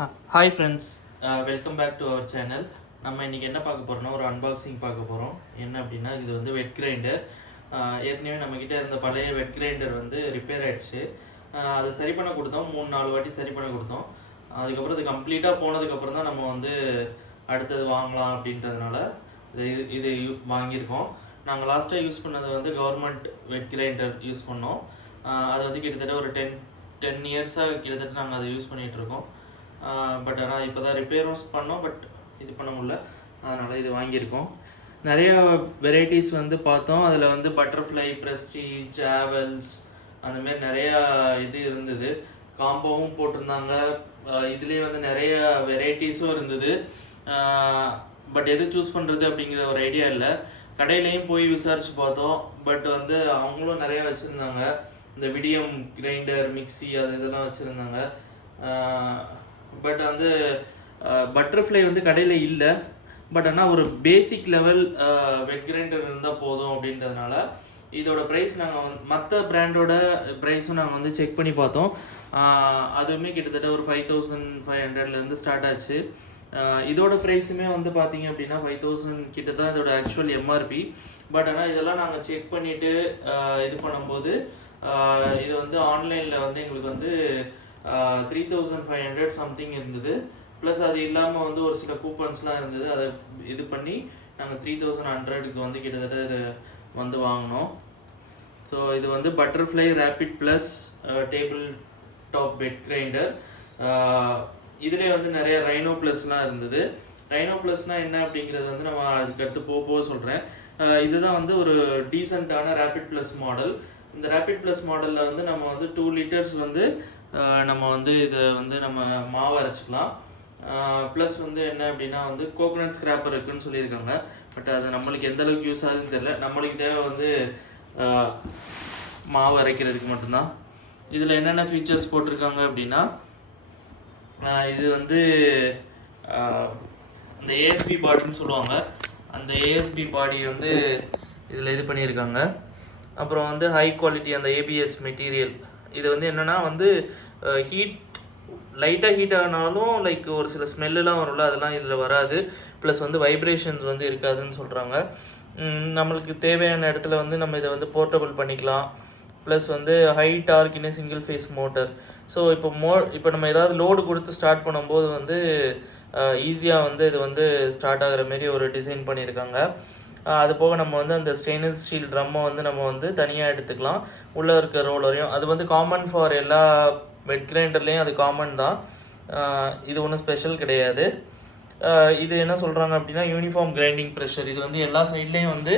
Hi friends, welcome back to our channel. நம்ம இன்னைக்கு என்ன பார்க்க போறோம்னா ஒரு அன்பாக்சிங் பார்க்க போறோம். என்ன அப்படின்னா இது வந்து வெட் கிரைண்டர். ஏற்கனவே நம்ம கிட்ட இருந்த பழைய வெட் கிரைண்டர் வந்து ரிப்பேர் ஆயிடுச்சு. அதை சரி பண்ண கொடுத்தோம், 3-4 வாட்டி சரி பண்ண கொடுத்தோம். அதுக்கப்புறம் இது கம்ப்ளீட்டாக போனதுக்கப்புறம் தான் நம்ம வந்து அடுத்தது வாங்கலாம் அப்படின்றதுனால இது வாங்கியிருக்கோம். நாங்கள் லாஸ்ட்டாக யூஸ் பண்ணது வந்து கவர்மெண்ட் வெட் கிரைண்டர் யூஸ் பண்ணோம். அது வந்து கிட்டத்தட்ட ஒரு 10 இயர்ஸாக கிட்டத்தட்ட நாங்கள் அதை யூஸ் பண்ணிகிட்ருக்கோம். பட் ஆனால் இப்போ தான் ரிப்பேரும் பண்ணோம், பட் இது பண்ண முடியல, அதனால் இது வாங்கியிருக்கோம். நிறைய வெரைட்டிஸ் வந்து பார்த்தோம். அதில் வந்து பட்டர்ஃப்ளை, ப்ரெஸ்டீஜ், ஜாவல்ஸ் அந்தமாரி நிறையா இது இருந்தது. காம்போவும் போட்டிருந்தாங்க. இதுலேயே வந்து நிறைய வெரைட்டிஸும் இருந்தது. பட் எது சூஸ் பண்ணுறது அப்படிங்கிற ஒரு ஐடியா இல்லை. கடையிலையும் போய் விசாரித்து பார்த்தோம். பட் வந்து அவங்களும் நிறைய வச்சுருந்தாங்க. இந்த விடியம் கிரைண்டர், மிக்சி அது இதெல்லாம் வச்சுருந்தாங்க. பட் வந்து பட்டர்ஃப்ளை வந்து கடையில் இல்லை. பட் ஆனால் ஒரு பேசிக் லெவல் வெட் கிரைண்டர் இருந்தால் போதும் அப்படின்றதுனால இதோட ப்ரைஸ் நாங்கள் மற்ற பிராண்டோட ப்ரைஸும் நாங்கள் வந்து செக் பண்ணி பார்த்தோம். அதுவுமே கிட்டத்தட்ட ஒரு 5500 ஸ்டார்ட் ஆச்சு. இதோட ப்ரைஸுமே வந்து பார்த்தீங்க அப்படின்னா 5000 கிட்ட தான் இதோட ஆக்சுவல் எம்ஆர்பி. பட் ஆனால் இதெல்லாம் நாங்கள் செக் பண்ணிவிட்டு இது பண்ணும்போது இது வந்து ஆன்லைனில் வந்து எங்களுக்கு வந்து 3500 சம்திங் இருந்தது. ப்ளஸ் அது இல்லாமல் வந்து ஒரு சில கூப்பன்ஸ்லாம் இருந்தது. அதை இது பண்ணி நாங்கள் 3100க்கு வந்து கிட்டத்தட்ட இது வந்து வாங்கினோம். ஸோ இது வந்து Butterfly Rapid+, table top wet grinder. இதிலே வந்து நிறைய ரைனோ ப்ளஸ்லாம் இருந்தது. ரைனோ ப்ளஸ்னால் என்ன அப்படிங்கிறது வந்து நம்ம அதுக்கடுத்து போக சொல்கிறேன். இதுதான் வந்து ஒரு டீசெண்டான ரேபிட்+ மாடல். இந்த ரேபிட்+ மாடலில் வந்து நம்ம வந்து 2 லிட்டர்ஸ் வந்து நம்ம வந்து இதை வந்து நம்ம மாவு அரைச்சிக்கலாம். ப்ளஸ் வந்து என்ன அப்படின்னா வந்து கோகோனட் ஸ்க்ராப்பர் இருக்குதுன்னு சொல்லியிருக்காங்க. பட் அது நம்மளுக்கு எந்த அளவுக்கு யூஸ் ஆகுதுன்னு தெரியல. நம்மளுக்கு தேவை வந்து மாவு அரைக்கிறதுக்கு மட்டும்தான். இதில் என்னென்ன ஃபீச்சர்ஸ் போட்டிருக்காங்க அப்படின்னா இது வந்து அந்த ஏஎஸ்பி பாடின்னு சொல்லுவாங்க. அந்த ஏஎஸ்பி பாடி வந்து இதில் இது பண்ணியிருக்காங்க. அப்புறம் வந்து ஹை குவாலிட்டி அந்த ஏபிஎஸ் மெட்டீரியல். இது வந்து என்னென்னா வந்து லைட்டாக ஹீட் ஆனாலும் லைக் ஒரு சில ஸ்மெல்லாம் வரும்ல, அதெல்லாம் இதில் வராது. ப்ளஸ் வந்து வைப்ரேஷன்ஸ் வந்து இருக்காதுன்னு சொல்கிறாங்க. நம்மளுக்கு தேவையான இடத்துல வந்து நம்ம இதை வந்து போர்ட்டபிள் பண்ணிக்கலாம். ப்ளஸ் வந்து ஹை டார்க்கின்னு சிங்கிள் ஃபேஸ் மோட்டர். ஸோ இப்போ நம்ம ஏதாவது லோடு கொடுத்து ஸ்டார்ட் பண்ணும்போது வந்து ஈஸியாக வந்து இது வந்து ஸ்டார்ட் ஆகிற மாரி ஒரு டிசைன் பண்ணியிருக்காங்க. அது போக நம்ம வந்து அந்த ஸ்டெயின்லெஸ் ஸ்டீல் ட்ரம்மை வந்து நம்ம வந்து தனியாக எடுத்துக்கலாம். உள்ளே இருக்க ரோலரையும் அது வந்து காமன் ஃபார் எல்லா வெட் கிரைண்டர்லேயும் அது காமன் தான். இது ஒன்றும் ஸ்பெஷல் கிடையாது. இது என்ன சொல்கிறாங்க அப்படின்னா யூனிஃபார்ம் கிரைண்டிங் ப்ரெஷர். இது வந்து எல்லா சைட்லேயும் வந்து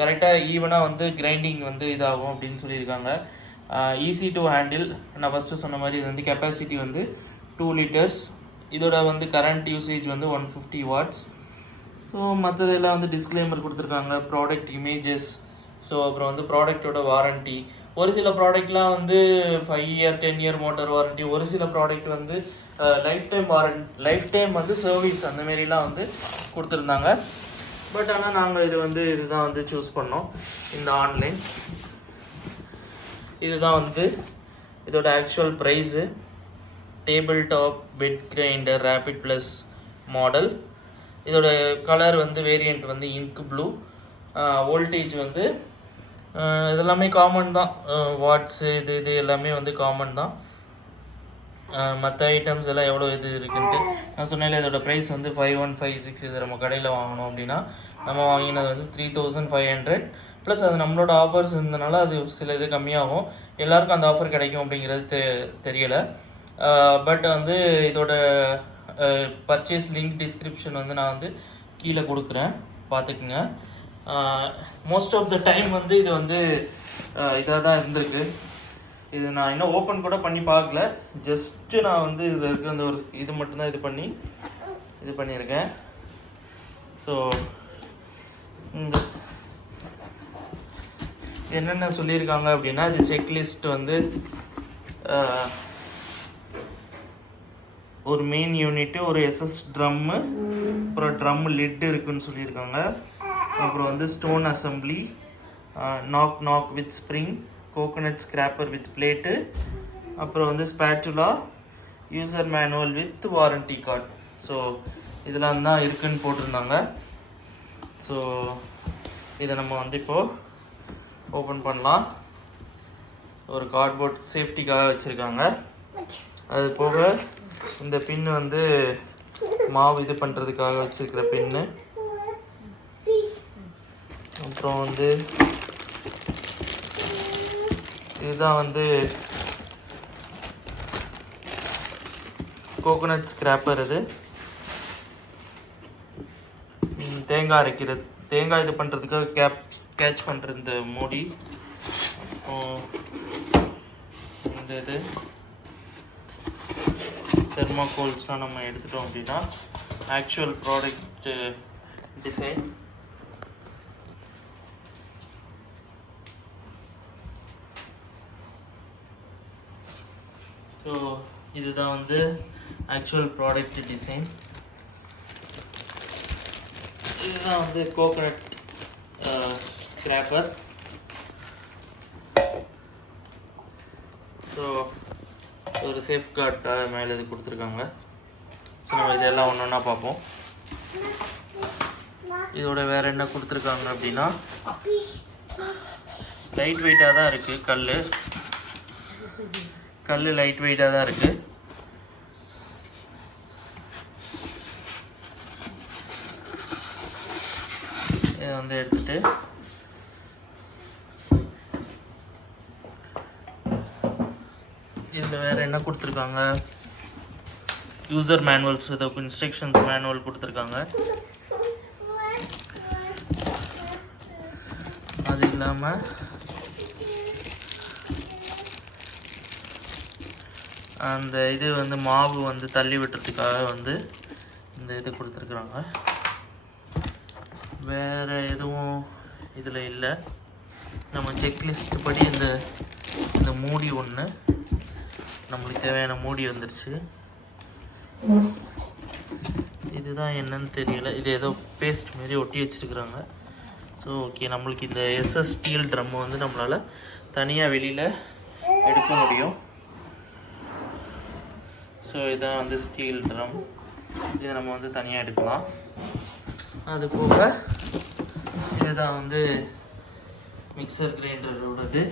கரெக்டாக ஈவனாக வந்து கிரைண்டிங் வந்து இதாகும் அப்படின்னு சொல்லியிருக்காங்க. Easy to handle. நான் ஃபஸ்ட்டு சொன்ன மாதிரி இது வந்து கெப்பாசிட்டி வந்து 2 லிட்டர்ஸ். இதோட வந்து கரண்ட் யூசேஜ் வந்து 150 வாட்ஸ். ஸோ மற்றதெல்லாம் வந்து டிஸ்க்ளைமர் கொடுத்துருக்காங்க, ப்ராடக்ட் இமேஜஸ். ஸோ அப்புறம் வந்து ப்ராடக்டோட வாரண்ட்டி. ஒரு சில ப்ராடக்ட்லாம் வந்து 5 இயர் 10 இயர் மோட்டர் வாரண்ட்டி. ஒரு சில ப்ராடக்ட் வந்து லைஃப் டைம் வந்து சர்வீஸ் அந்தமாரிலாம் வந்து கொடுத்துருந்தாங்க. பட் ஆனால் நாங்கள் இதுதான் வந்து சூஸ் பண்ணோம். இந்த ஆன்லைன் இதுதான் வந்து இதோட actual price. Table top wet grinder Rapid+ model. இதோட கலர் வந்து வேரியண்ட் வந்து இங்க் ப்ளூ. வோல்டேஜ் வந்து இதெல்லாமே காமன் தான். வாட்ஸு இது எல்லாமே வந்து காமன் தான். மற்ற ஐட்டம்ஸ் எல்லாம் எவ்வளோ இது இருக்குன்ட்டு நான் சொன்னேன். இதோட ப்ரைஸ் வந்து 5156. இது நம்ம கடையில் வாங்கணும் அப்படின்னா நம்ம வாங்கினது வந்து 3500. ப்ளஸ் அது நம்மளோட ஆஃபர்ஸ் இருந்தனால அது சில இது கம்மியாகும். எல்லாருக்கும் அந்த ஆஃபர் கிடைக்கும் அப்படிங்கிறது தெரியலை. பட் வந்து இதோட பர்ச்சேஸ் லிங்க் டிஸ்கிரிப்ஷன் வந்து நான் வந்து கீழே கொடுக்குறேன், பார்த்துக்குங்க. மோஸ்ட் ஆஃப் த டைம் வந்து இது வந்து இதாக தான் இருந்திருக்கு. இது நான் இன்னும் ஓப்பன் கூட பண்ணி பார்க்கல. ஜஸ்ட்டு நான் வந்து இதில் இருக்கிற அந்த ஒரு இது மட்டும்தான் இது பண்ணியிருக்கேன். ஸோ இந்த என்னென்ன சொல்லியிருக்காங்க அப்படின்னா இது செக்லிஸ்ட் வந்து ஒரு மெயின் யூனிட்டு, ஒரு எஸ்எஸ் ட்ரம்மு, அப்புறம் ட்ரம் லிட்டு இருக்குதுன்னு சொல்லியிருக்காங்க. அப்புறம் வந்து stone assembly, knob with spring, coconut scraper with blade, அப்புறம் வந்து spatula, user manual with warranty card. So இதெல்லாம் தான் இருக்குன்னு போட்டிருந்தாங்க. ஸோ இதை நம்ம வந்து இப்போது ஓப்பன் பண்ணலாம். ஒரு கார்ட்போர்ட் சேஃப்டிக்காக வச்சுருக்காங்க. அது போக இந்த பின்னு வந்து மாவு இது பண்ணுறதுக்காக வச்சுருக்கிற பின்னு. அப்புறம் வந்து இதுதான் வந்து கோகோனட் ஸ்க்ராப்பர். இது தேங்காய் அரைக்கிறது, தேங்காய் இது பண்ணுறதுக்காக கேட்ச் பண்ணுற இந்த மூடி. இந்த இது தெர்மாகோல்ஸ்லாம் நம்ம எடுத்துட்டோம் அப்படின்னா ஆக்சுவல் ப்ராடக்ட் டிசைன். ஸோ இதுதான் வந்து ஆக்சுவல் ப்ராடக்ட் டிசைன். இதுதான் வந்து கோகோனட் ஸ்க்ராப்பர். ஸோ ஒரு சேஃப் கார்டாக மேலே இது கொடுத்துருக்காங்க. ஸோ நம்ம இதெல்லாம் ஒன்று ஒன்றா பார்ப்போம். இதோட வேறு என்ன கொடுத்துருக்காங்க அப்படின்னா லைட் வெயிட்டாக தான் இருக்குது. கல் லைட் வெயிட்டாக தான் இருக்குது. இதை வந்து எடுத்துகிட்டு இதில் வேறு என்ன கொடுத்துருக்காங்க, user manuals with instructions manual கொடுத்துருக்காங்க. அது இல்லாமல் அந்த இது வந்து மாவு வந்து தள்ளி விட்டுறதுக்காக வந்து இந்த இது கொடுத்துருக்குறாங்க. வேறு எதுவும் இதில் இல்லை. நம்ம செக்லிஸ்ட் படி இந்த மூடி ஒன்று நம்மளுக்கு தேவையான மூடி வந்துடுச்சு. இதுதான் என்னன்னு தெரியல. இது ஏதோ பேஸ்ட் மாரி ஒட்டி வச்சுருக்குறாங்க. ஸோ ஓகே, நம்மளுக்கு இந்த எஸ்எஸ் ஸ்டீல் ட்ரம்மை வந்து நம்மளால் தனியாக வெளியில் எடுக்க முடியும். ஸோ இதான் வந்து ஸ்டீல் ட்ரம். இதை நம்ம வந்து தனியாக எடுக்கலாம். அது போக இதுதான் வந்து மிக்சர் கிரைண்டரோடது.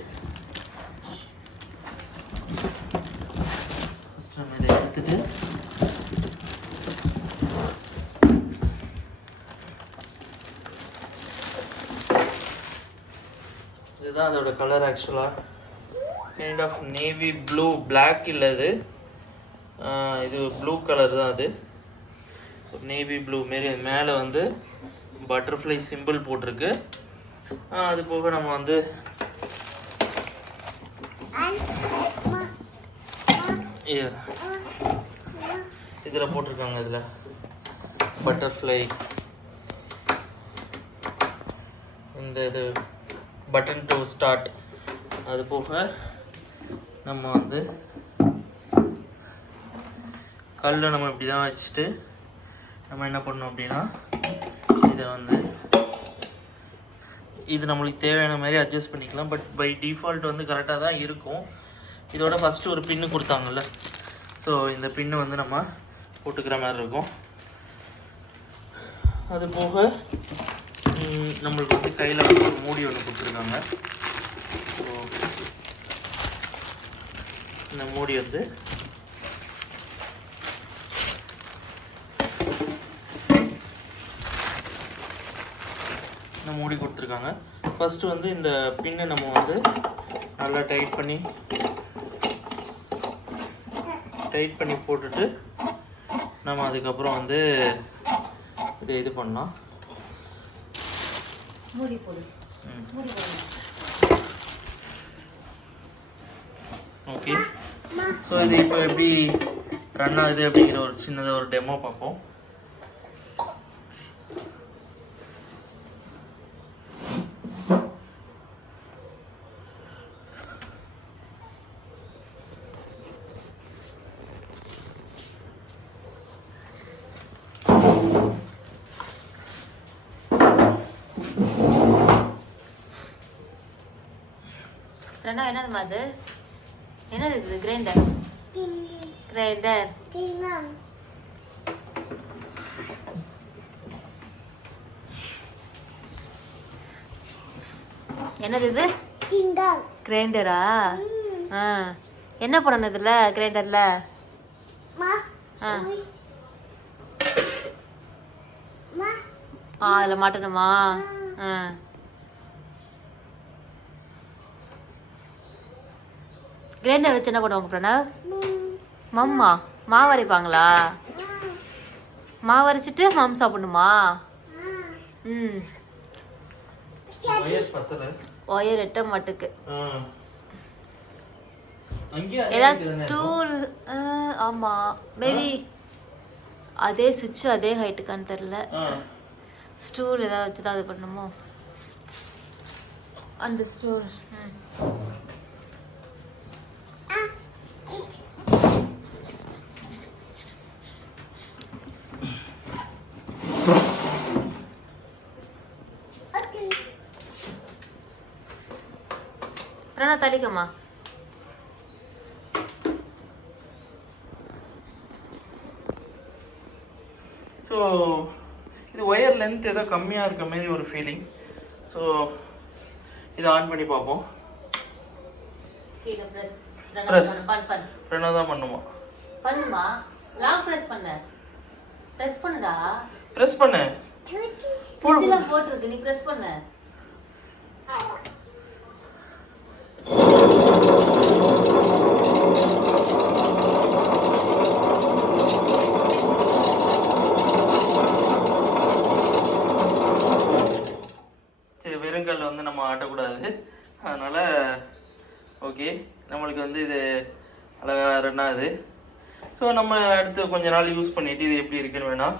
ஃபஸ்ட் நம்ம இதை எடுத்துட்டு இதுதான் அதோட கலர். ஆக்சுவலாக kind of navy blue, black இல்லை இது ப்ளூ கலர் தான். அது நேவி ப்ளூ மாரி மேலே வந்து பட்டர்ஃப்ளை சிம்பிள் போட்டிருக்கு. அது போக நம்ம வந்து இதில் போட்டிருக்காங்க. இதில் பட்டர்ஃப்ளை இந்த இது பட்டன் டு ஸ்டார்ட். அது போக நம்ம வந்து கல்லை நம்ம இப்படி தான் வச்சுட்டு நம்ம என்ன பண்ணோம் அப்படின்னா இதை வந்து இது நம்மளுக்கு தேவையான மாதிரி அட்ஜஸ்ட் பண்ணிக்கலாம். பட் பை டிஃபால்ட் வந்து கரெக்டாக தான் இருக்கும். இதோட ஃபஸ்ட்டு ஒரு பின்னு கொடுத்தாங்கல்ல, ஸோ இந்த பின்னு வந்து நம்ம போட்டுக்கிற மாதிரி இருக்கும். அது போக நம்மளுக்கு வந்து கையில் வந்து ஒரு மூடி ஒன்று கொடுத்துருக்காங்க. ஸோ இந்த மூடி வந்து மூடி கொடுத்துருக்காங்க. ஃபஸ்ட்டு வந்து இந்த பின்னை நம்ம வந்து நல்லா டைட் பண்ணி போட்டுட்டு நம்ம அதுக்கப்புறம் வந்து இதை இது பண்ணலாம். ஓகே, ஸோ இது இப்போ எப்படி ரன் ஆகுது அப்படிங்கிற ஒரு சின்னதாக ஒரு டெமோ பார்ப்போம். என்னது அது? என்னது இது? Grinder grinder. என்னது இது? கிரைண்டரா? என்ன பண்ணணும் இதுல கிரைண்டர்ல? அதில் மாட்டணுமா? கிரைண்டர் வச்சு என்ன பண்ணுவாங்க பிரணவ்? மம்மா மாவு அரைப்பாங்களா? மாவு அரைச்சிட்டு மாம் சாப்பிடணுமா? ஒயர் எட்ட மாட்டுக்கு. ஏதாவது ஸ்டூல்? ஆமா மேபி அதே சுவிட்ச் அதே ஹைட்டுக்கான்னு தெரியல. ஸ்டூல் ஏதாவது வச்சு தான் அது பண்ணணுமோ? அந்த ஸ்டூல் பிரணா தலிக்கம்மா. ஸோ இது ஒயர் லென்த் ஏதோ கம்மியாக இருக்க மாதிரி ஒரு ஃபீலிங். ஸோ இதை ஆன் பண்ணி பார்ப்போம். ப்ரெஸ் ரெண்டா தான் பண்ணுமா? பண்ணுமா? லாங் ப்ரெஸ் பண்ணு. ப்ரெஸ் பண்ணுடா. ப்ரெஸ் பண்ணு. சுவிட்ச்லாம் போட்டுருக்கு, நீ ப்ரெஸ் பண்ணு. வெறுங்கல் வந்து நம்ம ஆட்டக்கூடாது, அதனால் ஓகே நம்மளுக்கு வந்து இது அழகாக ரன் ஆகுது. ஸோ நம்ம அடுத்து கொஞ்ச நாள் யூஸ் பண்ணிவிட்டு இது எப்படி இருக்குன்னு வேணால்,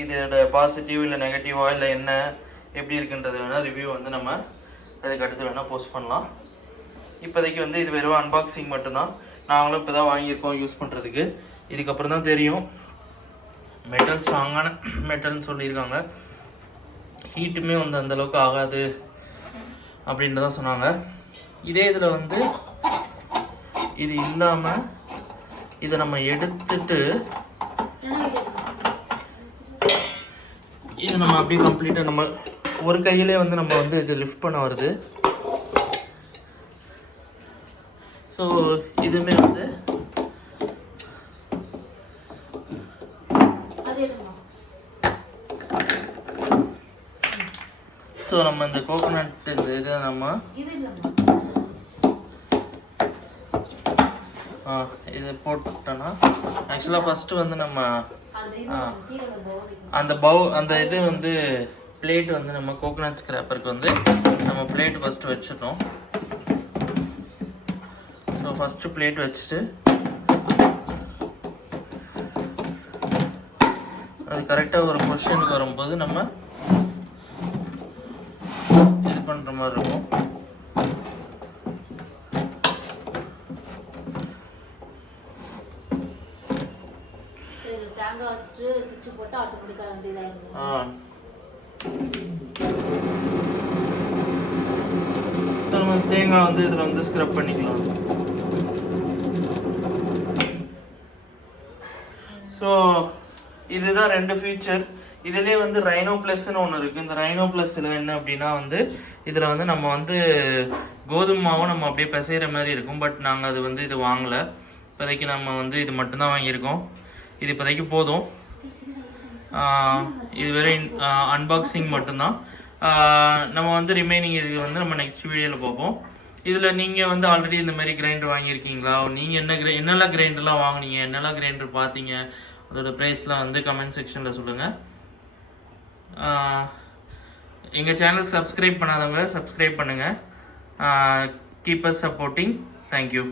இதோட பாசிட்டிவ் இல்லை நெகட்டிவா இல்லை என்ன எப்படி இருக்குன்றது வேணால் ரிவ்யூ வந்து நம்ம அதுக்கு அடுத்து வேணால் போஸ்ட் பண்ணலாம். இப்போதைக்கு வந்து இது வெறும் அன்பாக்சிங் மட்டும்தான். நாங்களும் இப்போ தான் வாங்கியிருக்கோம் யூஸ் பண்ணுறதுக்கு. இதுக்கப்புறம் தான் தெரியும். மெட்டல் ஸ்ட்ராங்கான மெட்டல்னு சொல்லியிருக்காங்க. ஹீட்டுமே வந்து அந்தளவுக்கு ஆகாது அப்படின்ட்டு தான் சொன்னாங்க. இதே இதில் வந்து இது இல்லாமல் இதை நம்ம எடுத்துட்டு இது நம்ம அப்படியே கம்ப்ளீட்டாக நம்ம ஒரு கையிலே வந்து நம்ம வந்து இது லிஃப்ட் பண்ண வருது. ஸோ இதுவுமே வந்து ஸோ நம்ம இந்த கோகோனட் இந்த இதை நம்ம இது போட்டோன்னா ஆக்சுவலாக ஃபஸ்ட்டு வந்து நம்ம அந்த இது வந்து பிளேட் வந்து நம்ம கோகோனட் ஸ்க்ராப்பருக்கு வந்து நம்ம பிளேட் ஃபஸ்ட்டு வச்சிடணும். ஸோ ஃபஸ்ட்டு பிளேட் வச்சுட்டு அது கரெக்டாக ஒரு பொசிஷனுக்கு வரும்போது நம்ம இது பண்ணுற மாதிரி இருக்கும். தேங்காய் வச்சுட்டு சுவிட்ச் போட்டு ஆட்டோமேட்டிக்காக வந்து இதாகிடும். நம்ம தேங்காய் வந்து இதில் வந்து ஸ்க்ரப் பண்ணிக்கலாம். ஸோ இதுதான் ரெண்டு ஃபீச்சர். இதிலே வந்து ரைனோ ப்ளஸ்ன்னு ஒன்று இருக்குது. இந்த ரைனோ ப்ளஸ்ஸில் என்ன அப்படின்னா வந்து இதில் வந்து நம்ம வந்து கோதுமை மாவும் நம்ம அப்படியே பிசைகிற மாதிரி இருக்கும். பட் நாங்கள் அது வந்து இது வாங்கலை. இப்போதைக்கு நம்ம வந்து இது மட்டும்தான் வாங்கியிருக்கோம். இது இப்போதைக்கு போதும். இது வெறும் அன்பாக்சிங் மட்டும்தான். நம்ம வந்து ரிமைனிங் இது வந்து நம்ம நெக்ஸ்ட் வீடியோவில் பார்ப்போம். இதில் நீங்கள் வந்து ஆல்ரெடி இந்த மாதிரி கிரைண்டர் வாங்கியிருக்கீங்களா? நீங்கள் என்னெல்லாம் கிரைண்டர்லாம் வாங்கினீங்க, என்னெல்லாம் கிரைண்டர் பார்த்தீங்க, அதோட ப்ரைஸ்லாம் வந்து கமெண்ட் செக்ஷனில் சொல்லுங்கள். எங்கள் சேனல் சப்ஸ்கிரைப் பண்ணாதவங்க சப்ஸ்கிரைப் பண்ணுங்கள். Keep as supporting. தேங்க்யூ.